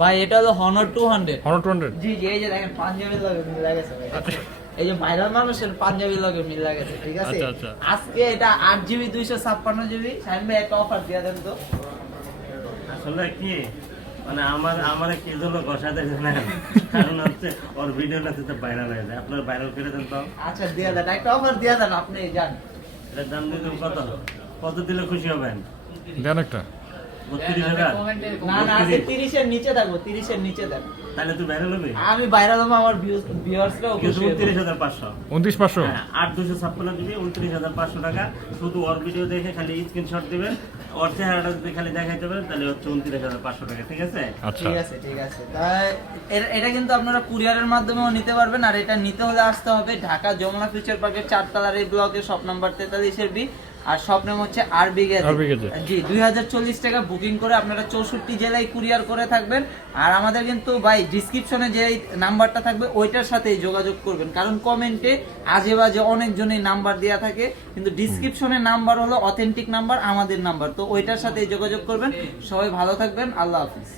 ভাই এটা হলো Honor 200। Honor 200 জি জি, এই যে দেখেন পাঞ্জাবি লগে মিল লাগেছে ভাই। এই যে ভাইরাল মানুষের পাঞ্জাবি লগে মিল লাগেছে, ঠিক আছে। আচ্ছা, আচ্ছা। আজকে এটা 8GB 256GB, শাহিন ভাই একটা অফার দিয়ে দেন তো। আসলে কি মানে আমার কি জন্য ঘষাতে না, কারণ হচ্ছে ওর ভিডিওটা তো ভাইরাল হয়ে যায়, আপনার ভাইরাল করে দেন তো। আচ্ছা দিয়ে দেন, একটা অফার দিয়ে দেন, আপনি জান। এটার দাম দিলে কত দিলে খুশি হবেন? দেন একটা 32,000? না না, আজকে 30 এর নিচে থাকবো, 30 এর নিচে দেন। তাহলে তুই ভাইরাল হবে। আমি ভাইরাল হবো, আমার ভিউয়ার্সরাও কিন্তু খুশি হবে। 29,500। 29,500 হ্যাঁ, 8,256 দিবি, 29,500 টাকা। শুধু ওর ভিডিও দেখে খালি স্ক্রিনশট দিবেন, ওর চেহারাটা যদি খালি দেখাইতে পারেন তাহলে হচ্ছে 29,500 টাকা, ঠিক আছে? আচ্ছা ঠিক আছে ঠিক আছে। তাই এটা কিন্তু আপনারা কুরিয়ারের মাধ্যমেও নিতে পারবেন। আর এটা নিতে হলে আসতে হবে ঢাকা যমুনা ফিউচার পার্কের 4 তলার এই ব্লকে, শপ নাম্বার 43 বি। আর শপ নাম হচ্ছে আরবি গেজেট। জি, 2040 টাকা বুকিং করে আপনারা 64 জেলায় কুরিয়ার করে থাকবেন। আর আমাদের কিন্তু ভাই ডিসক্রিপশনে যে নাম্বারটা থাকবে ওইটার সাথেই যোগাযোগ করবেন, কারণ কমেন্টে আজে বাজে অনেকজনই নাম্বার দেওয়া থাকে, কিন্তু ডিসক্রিপশনের নাম্বার হলো অথেন্টিক নাম্বার, আমাদের নাম্বার। তো ওইটার সাথেই যোগাযোগ করবেন। সবাই ভালো থাকবেন, আল্লাহ হাফিজ।